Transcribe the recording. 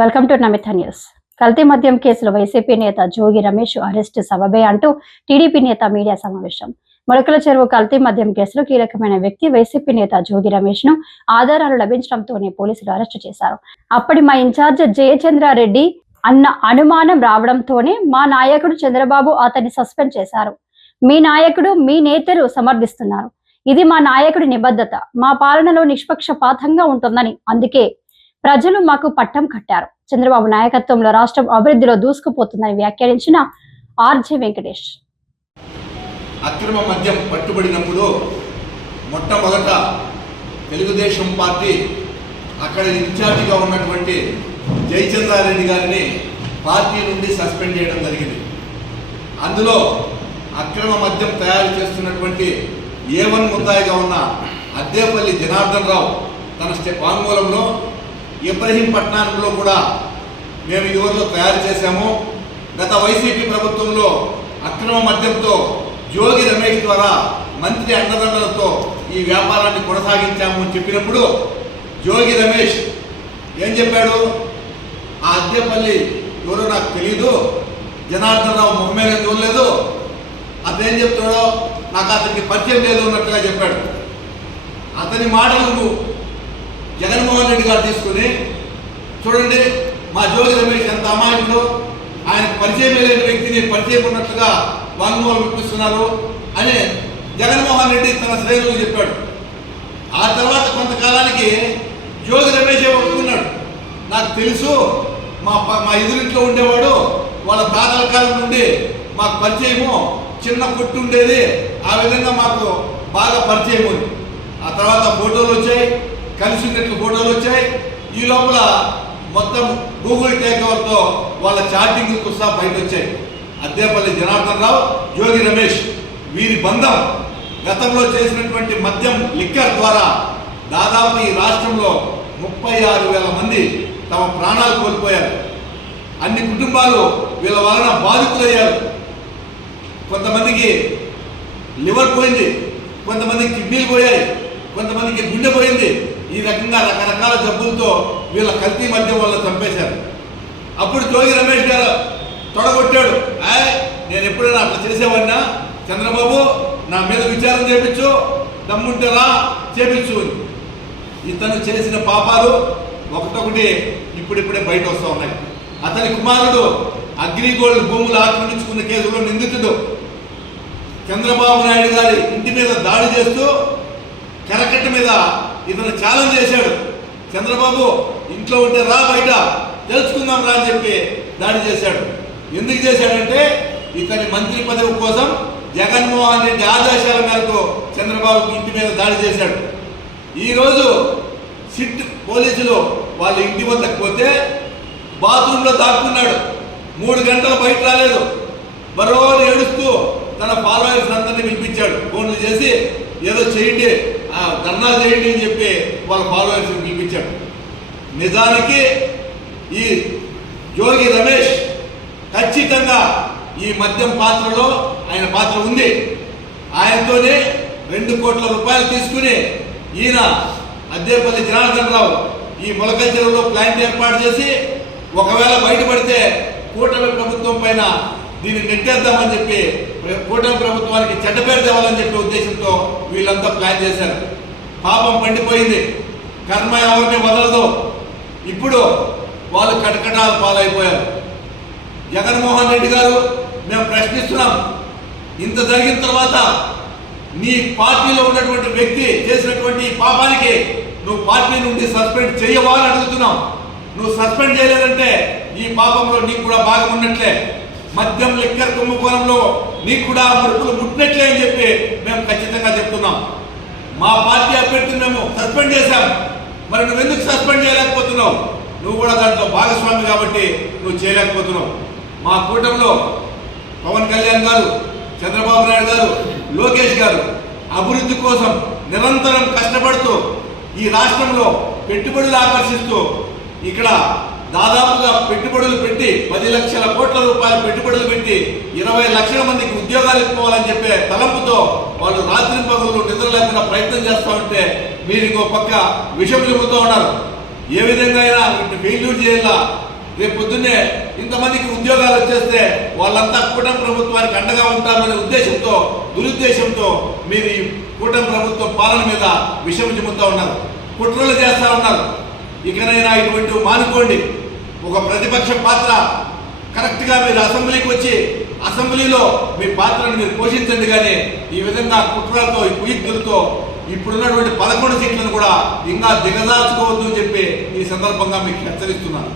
Welcome to Namitha news. కల్తీ మద్యం కేసులో వైసీపీ నేత జోగి రమేష్ అరెస్ట్ సబబే అంటూ టీడీపీ నేత మీడియా సమావేశం. మొలకల చెరువు కల్తీ మద్యం కేసులో కీలకమైన వ్యక్తి వైసీపీ నేత జోగి రమేష్ను ఆధారాలు లభించడంతోనే పోలీసులు అరెస్టు చేశారు. అప్పటి మా ఇన్ఛార్జ్ జయచంద్రారెడ్డి అన్న అనుమానం రావడంతోనే మా నాయకుడు చంద్రబాబు అతన్ని సస్పెండ్ చేశారు. మీ నాయకుడు మీ నేతలు సమర్థిస్తున్నారు. ఇది మా నాయకుడి నిబద్ధత. మా పాలనలో నిష్పక్షపాతంగా ఉంటుందని. అందుకే ప్రజలు మాకు పట్టం కట్టారు. చంద్రబాబు నాయకత్వంలో రాష్ట్రం అభివృద్ధిలో దూసుకుపోతుందని వ్యాఖ్యానించిన ఆర్జే వెంకటేష్. అక్రమ మద్యం పట్టుబడినప్పుడు మొట్టమొదట తెలుగుదేశం పార్టీ అక్కడ ఇన్ఛార్జిగా ఉన్నటువంటి జయచంద్రారెడ్డి గారిని పార్టీ నుండి సస్పెండ్ చేయడం జరిగింది. అందులో అక్రమ మద్యం తయారు చేస్తున్నటువంటి ఏవన్ ముద్దాయిగా ఉన్న అద్దేపల్లి జనార్దన్ రావు తన స్టెప్ ఇబ్రహీం ఇబ్రహీంపట్నంలో కూడా మేము ఇదివరలో తయారు చేశాము. గత వైసీపీ ప్రభుత్వంలో అక్రమ మద్యంతో జోగి రమేష్ ద్వారా మంత్రి అండదండలతో ఈ వ్యాపారాన్ని కొనసాగించాము అని చెప్పినప్పుడు జోగి రమేష్ ఏం చెప్పాడు? ఆ అద్దెపల్లి ఎవరో నాకు తెలీదు. జనార్దన్ రావు ముఖమే చూడలేదు. అతను ఏం చెప్తాడో నాకు అతనికి పరిచయం లేదు అన్నట్టుగా చెప్పాడు. అతని మాటలను జగన్మోహన్ రెడ్డి గారు తీసుకుని చూడండి మా జోగి రమేష్ ఎంత అమాయకుడు ఆయన పరిచయం లేని వ్యక్తిని పరిచయం ఉన్నట్లుగా వాంగ్మూలం వినిపిస్తున్నారు అని జగన్మోహన్ రెడ్డి తన శ్రేణులు చెప్పాడు. ఆ తర్వాత కొంతకాలానికి జోగి రమేష్ ఒప్పుకున్నాడు. నాకు తెలుసు మా ప- మా ఎదురింట్లో ఉండేవాడు వాళ్ళ తాతల కాలం నుండి మాకు పరిచయము చిన్న కొట్టు ఉండేది ఆ విధంగా మాకు బాగా పరిచయం ఉంది. ఆ తర్వాత ఫోటోలు వచ్చాయి. కలిసి ఉన్నట్లు ఫోటోలు వచ్చాయి. ఈ లోపల మొత్తం గూగుల్ టేక్ ఓవర్తో వాళ్ళ చార్జింగ్ కుస్తా బయట వచ్చాయి అద్దేపల్లి జనార్దన్ రావు జోగి రమేష్ వీరి బంధం గతంలో చేసినటువంటి మద్యం లిక్కర్ ద్వారా దాదాపు ఈ రాష్ట్రంలో ముప్పై ఆరు వేల మంది తమ ప్రాణాలు కోల్పోయారు. అన్ని కుటుంబాలు వీళ్ళ వలన బాధితులయ్యారు. కొంతమందికి లివర్ పోయింది కొంతమందికి కిడ్నీలు పోయాయి కొంతమందికి గుండె పోయింది. ఈ రకంగా రకరకాల జబ్బులతో వీళ్ళ కల్తీ మధ్య వల్ల చంపేశారు. అప్పుడు జోగి రమేష్ గారు తొడగొట్టాడు. ఆయ్ నేను ఎప్పుడైనా అట్లా చేసేవాడినా? చంద్రబాబు నా మీద విచారణ చేపించు దమ్ముంటారా చేపించు ఇతను చేసిన పాపాలు ఒకటొకటి ఇప్పుడిప్పుడే బయట వస్తూ ఉన్నాయి. అతని కుమారుడు అగ్రిగోల్డ్ భూములు ఆక్రమించుకున్న కేసులో నిందితుడు. చంద్రబాబు నాయుడు గారి ఇంటి మీద దాడి చేస్తూ కరకట్ట మీద ఇతను ఛాలెంజ్ చేశాడు. చంద్రబాబు ఇంట్లో ఉంటే రా బయట తెలుసుకుందాం రా అని చెప్పి దాడి చేశాడు. ఎందుకు చేశాడంటే ఇతని మంత్రి పదవి కోసం జగన్మోహన్ రెడ్డి ఆదేశాల మేరకు చంద్రబాబు ఇంటి మీద దాడి చేశాడు. ఈరోజు సిట్ పోలీసులు వాళ్ళ ఇంటి వద్దకు పోతే బాత్రూంలో దాక్కున్నాడు. మూడు గంటలు బయట రాలేదు. మరో ఏడుస్తూ తన ఫాలోయర్స్ అందరినీ పిలిపించాడు. ఫోన్లు చేసి ఏదో చేయండి ధర్నా చేయండి అని చెప్పి వాళ్ళ ఫాలోవర్స్ పిలిపించాడు నిజానికి ఈ జోగి రమేష్ ఖచ్చితంగా ఈ మద్యం పాత్రలో ఆయన పాత్ర ఉంది. ఆయనతోనే రెండు కోట్ల రూపాయలు తీసుకుని ఈయన అద్దేపల్లి జనార్దన్ రావు ఈ మొలకల చెరువులో ప్లాంట్ ఏర్పాటు చేసి ఒకవేళ బయటపడితే కూటమి ప్రభుత్వం పైన దీన్ని నెట్టేద్దామని చెప్పి కూటమి ప్రభుత్వానికి చెడ్డ పేరు తేవాలని చెప్పే ఉద్దేశంతో వీళ్ళంతా ప్లాన్ చేశారు. పాపం పండిపోయింది. కర్మ ఎవరిని వదలదు. ఇప్పుడు వాళ్ళు కటకటాలు పాలైపోయారు. జగన్మోహన్ రెడ్డి గారు మేము ప్రశ్నిస్తున్నాం. ఇంత జరిగిన తర్వాత నీ పార్టీలో ఉన్నటువంటి వ్యక్తి చేసినటువంటి పాపానికి నువ్వు పార్టీ నుండి సస్పెండ్ చేయవా అని అడుగుతున్నాం. నువ్వు సస్పెండ్ చేయలేదంటే ఈ పాపంలో నీకు కూడా భాగం ఉన్నట్లే. మద్యం లెక్కర్ కుంభకోణంలో నీకు కూడా మురుపులు ముట్టినట్లే అని చెప్పి మేము ఖచ్చితంగా చెప్తున్నాం. మా పార్టీ అభ్యర్థిని మేము సస్పెండ్ చేశాం. మరి నువ్వు ఎందుకు సస్పెండ్ చేయలేకపోతున్నావు? నువ్వు కూడా దాంట్లో భాగస్వామి కాబట్టి నువ్వు చేయలేకపోతున్నావు. మా కూటమిలో పవన్ కళ్యాణ్ గారు చంద్రబాబు నాయుడు గారు లోకేష్ గారు అభివృద్ధి కోసం నిరంతరం కష్టపడుతూ ఈ రాష్ట్రంలో పెట్టుబడులు ఆకర్షిస్తూ ఇక్కడ దాదాపుగా పెట్టుబడులు పెట్టి పది లక్షల కోట్ల రూపాయల పెట్టుబడులు పెట్టి ఇరవై లక్షల మందికి ఉద్యోగాలు ఇవ్వాలని చెప్పే తలంపుతో వాళ్ళు రాత్రి పగులు నిద్ర లేకుండా ప్రయత్నం చేస్తా ఉంటే మీరు ఇంకో పక్క విషం చెబుతూ ఉన్నారు. ఏ విధంగా అయినా ఫెయిల్యూర్ చేయాలా రేపు పొద్దున్నే ఇంతమందికి ఉద్యోగాలు వచ్చేస్తే వాళ్ళంతా కూటమి ప్రభుత్వానికి అండగా ఉంటారనే ఉద్దేశంతో దురుద్దేశంతో మీరు ఈ కూటమి ప్రభుత్వం పాలన మీద విషం చెబుతూ ఉన్నారు. కుట్రలు చేస్తా ఉన్నారు. ఇకనైనా ఇటువంటి మానుకోండి. ఒక ప్రతిపక్ష పాత్ర. కరెక్ట్గా మీరు అసెంబ్లీకి వచ్చి అసెంబ్లీలో మీ పాత్రను మీరు పోషించండి కానీ ఈ విధంగా కుట్రలతో ఈ కుయుక్తులతో ఇప్పుడున్నటువంటి పదకొండు సీట్లను కూడా ఇంకా దిగజార్చుకోవద్దు అని చెప్పి ఈ సందర్భంగా మీకు హెచ్చరిస్తున్నాను.